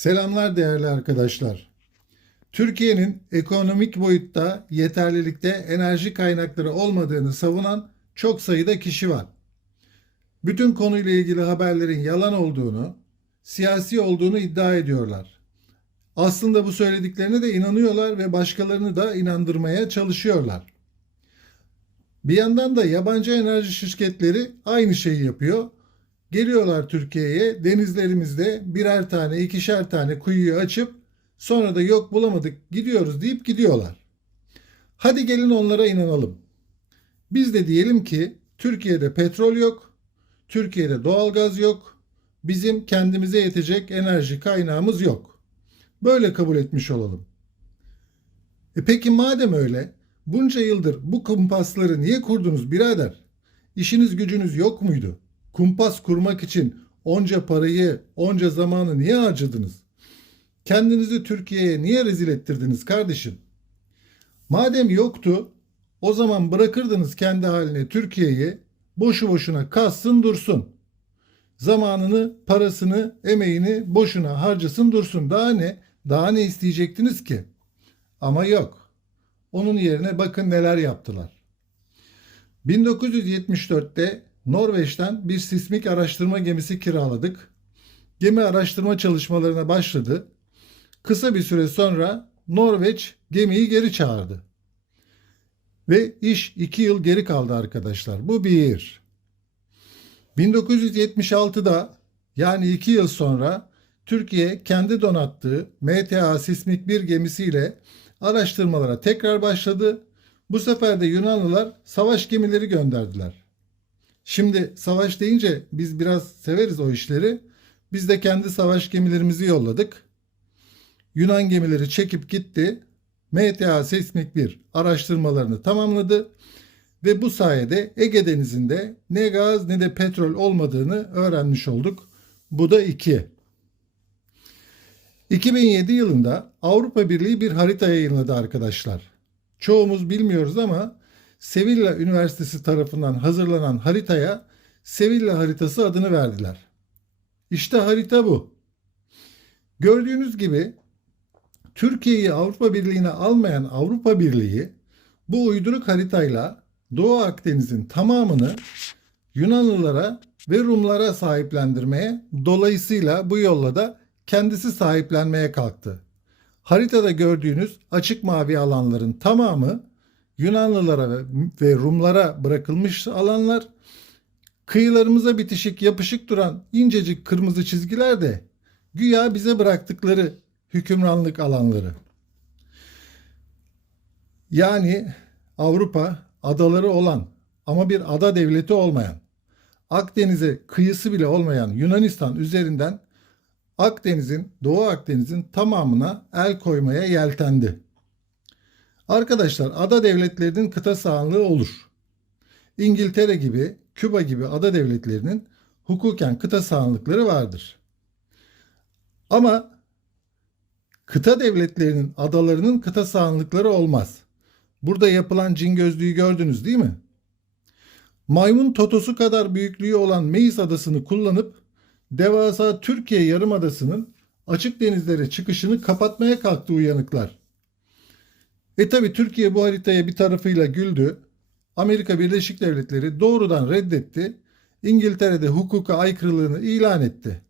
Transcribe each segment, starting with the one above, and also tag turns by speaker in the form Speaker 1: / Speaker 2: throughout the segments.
Speaker 1: Selamlar değerli arkadaşlar. Türkiye'nin ekonomik boyutta yeterlilikte enerji kaynakları olmadığını savunan çok sayıda kişi var. Bütün konuyla ilgili haberlerin yalan olduğunu, siyasi olduğunu iddia ediyorlar. Aslında bu söylediklerine de inanıyorlar ve başkalarını da inandırmaya çalışıyorlar. Bir yandan da yabancı enerji şirketleri aynı şeyi yapıyor. Geliyorlar Türkiye'ye denizlerimizde birer tane ikişer tane kuyuyu açıp sonra da yok bulamadık gidiyoruz deyip gidiyorlar. Hadi gelin onlara inanalım. Biz de diyelim ki Türkiye'de petrol yok, Türkiye'de doğalgaz yok, bizim kendimize yetecek enerji kaynağımız yok. Böyle kabul etmiş olalım. E peki madem öyle, bunca yıldır bu kumpasları niye kurdunuz birader? İşiniz gücünüz yok muydu? Kumpas kurmak için onca parayı, onca zamanı niye harcadınız? Kendinizi Türkiye'ye niye rezil ettirdiniz kardeşim? Madem yoktu, o zaman bırakırdınız kendi haline Türkiye'yi, boşu boşuna kassın dursun. Zamanını, parasını, emeğini boşuna harcasın dursun. Daha ne? Daha ne isteyecektiniz ki? Ama yok. Onun yerine bakın neler yaptılar. 1974'te Norveç'ten bir sismik araştırma gemisi kiraladık. Gemi araştırma çalışmalarına başladı. Kısa bir süre sonra Norveç gemiyi geri çağırdı. Ve iş iki yıl geri kaldı arkadaşlar. Bu bir. 1976'da yani iki yıl sonra Türkiye kendi donattığı MTA sismik bir gemisiyle araştırmalara tekrar başladı. Bu sefer de Yunanlılar savaş gemileri gönderdiler. Şimdi savaş deyince biz biraz severiz o işleri. Biz de kendi savaş gemilerimizi yolladık. Yunan gemileri çekip gitti. MTA Seismik 1 araştırmalarını tamamladı ve bu sayede Ege Denizi'nde ne gaz ne de petrol olmadığını öğrenmiş olduk. Bu da 2. 2007 yılında Avrupa Birliği bir harita yayınladı arkadaşlar. Çoğumuz bilmiyoruz ama Sevilla Üniversitesi tarafından hazırlanan haritaya Sevilla haritası adını verdiler. İşte harita bu. Gördüğünüz gibi Türkiye'yi Avrupa Birliği'ne almayan Avrupa Birliği bu uyduruk haritayla Doğu Akdeniz'in tamamını Yunanlılara ve Rumlara sahiplendirmeye dolayısıyla bu yolla da kendisi sahiplenmeye kalktı. Haritada gördüğünüz açık mavi alanların tamamı Yunanlılara ve Rumlara bırakılmış alanlar. Kıyılarımıza bitişik yapışık duran incecik kırmızı çizgiler de güya bize bıraktıkları hükümranlık alanları. Yani Avrupa adaları olan ama bir ada devleti olmayan, Akdeniz'e kıyısı bile olmayan Yunanistan üzerinden Akdeniz'in, Doğu Akdeniz'in tamamına el koymaya yeltendi. Arkadaşlar ada devletlerinin kıta sahanlığı olur. İngiltere gibi, Küba gibi ada devletlerinin hukuken kıta sahanlıkları vardır. Ama kıta devletlerinin adalarının kıta sahanlıkları olmaz. Burada yapılan cin gözlüğü gördünüz değil mi? Maymun totosu kadar büyüklüğü olan Meis adasını kullanıp devasa Türkiye yarımadasının açık denizlere çıkışını kapatmaya kalktı uyanıklar. E tabi Türkiye bu haritaya bir tarafıyla güldü. Amerika Birleşik Devletleri doğrudan reddetti. İngiltere'de hukuka aykırılığını ilan etti.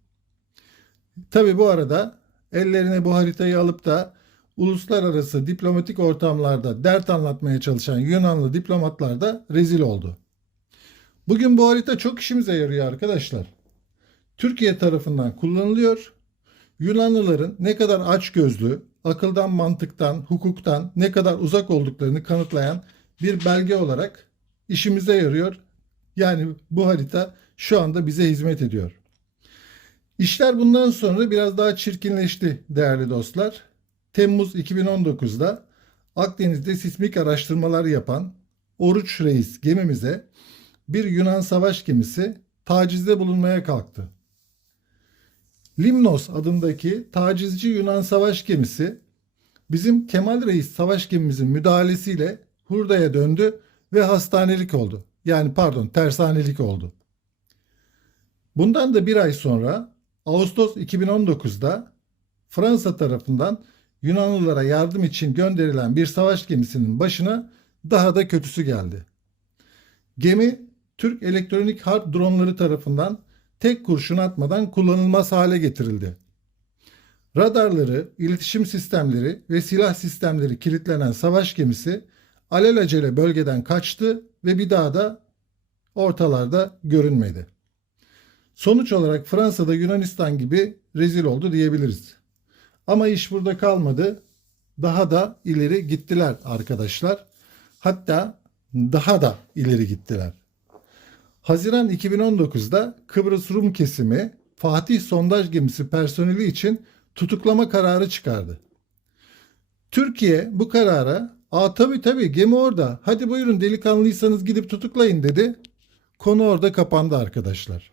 Speaker 1: Tabi bu arada ellerine bu haritayı alıp da uluslararası diplomatik ortamlarda dert anlatmaya çalışan Yunanlı diplomatlar da rezil oldu. Bugün bu harita çok işimize yarıyor arkadaşlar. Türkiye tarafından kullanılıyor. Yunanlıların ne kadar açgözlü, akıldan, mantıktan, hukuktan ne kadar uzak olduklarını kanıtlayan bir belge olarak işimize yarıyor. Yani bu harita şu anda bize hizmet ediyor. İşler bundan sonra biraz daha çirkinleşti değerli dostlar. Temmuz 2019'da Akdeniz'de sismik araştırmalar yapan Oruç Reis gemimize bir Yunan savaş gemisi tacizde bulunmaya kalktı. Limnos adındaki tacizci Yunan savaş gemisi bizim Kemal Reis savaş gemimizin müdahalesiyle hurdaya döndü ve hastanelik oldu. Yani pardon tersanelik oldu. Bundan da bir ay sonra Ağustos 2019'da Fransa tarafından Yunanlılara yardım için gönderilen bir savaş gemisinin başına daha da kötüsü geldi. Gemi Türk elektronik harp dronları tarafından tek kurşun atmadan kullanılmaz hale getirildi. Radarları, iletişim sistemleri ve silah sistemleri kilitlenen savaş gemisi alelacele bölgeden kaçtı ve bir daha da ortalarda görünmedi. Sonuç olarak Fransa'da Yunanistan gibi rezil oldu diyebiliriz. Ama iş burada kalmadı. Daha da ileri gittiler arkadaşlar. Hatta daha da ileri gittiler. Haziran 2019'da Kıbrıs Rum kesimi Fatih sondaj gemisi personeli için tutuklama kararı çıkardı. Türkiye bu karara "Aa tabii tabii gemi orada. Hadi buyurun delikanlıysanız gidip tutuklayın." dedi. Konu orada kapandı arkadaşlar.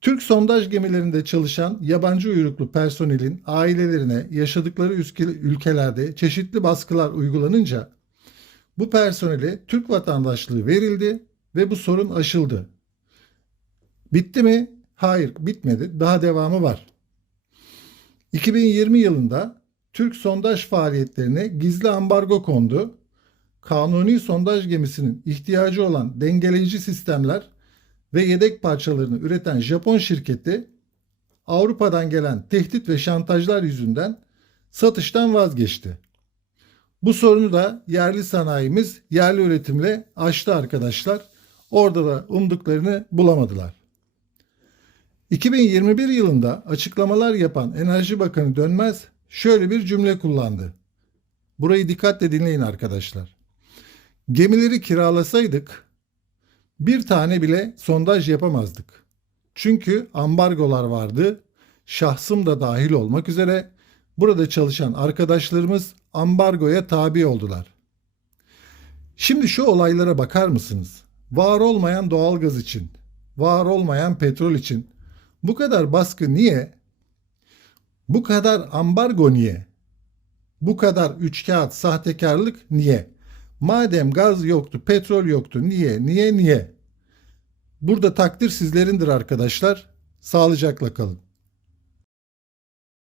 Speaker 1: Türk sondaj gemilerinde çalışan yabancı uyruklu personelin ailelerine yaşadıkları ülke- ülkelerde çeşitli baskılar uygulanınca bu personele Türk vatandaşlığı verildi ve bu sorun aşıldı. Bitti mi? Hayır, bitmedi. Daha devamı var. 2020 yılında Türk sondaj faaliyetlerine gizli ambargo kondu. Kanuni sondaj gemisinin ihtiyacı olan dengeleyici sistemler ve yedek parçalarını üreten Japon şirketi Avrupa'dan gelen tehdit ve şantajlar yüzünden satıştan vazgeçti. Bu sorunu da yerli sanayimiz yerli üretimle aştı arkadaşlar. Orada da umduklarını bulamadılar. 2021 yılında açıklamalar yapan Enerji Bakanı Dönmez şöyle bir cümle kullandı. Burayı dikkatle dinleyin arkadaşlar. Gemileri kiralasaydık bir tane bile sondaj yapamazdık. Çünkü ambargolar vardı. Şahsım da dahil olmak üzere burada çalışan arkadaşlarımız ambargoya tabi oldular. Şimdi şu olaylara bakar mısınız? Var olmayan doğalgaz için, var olmayan petrol için bu kadar baskı niye? Bu kadar ambargo niye? Bu kadar üçkağıt, sahtekarlık niye? Madem gaz yoktu, petrol yoktu niye, niye, niye? Burada takdir sizlerindir arkadaşlar. Sağlıcakla kalın.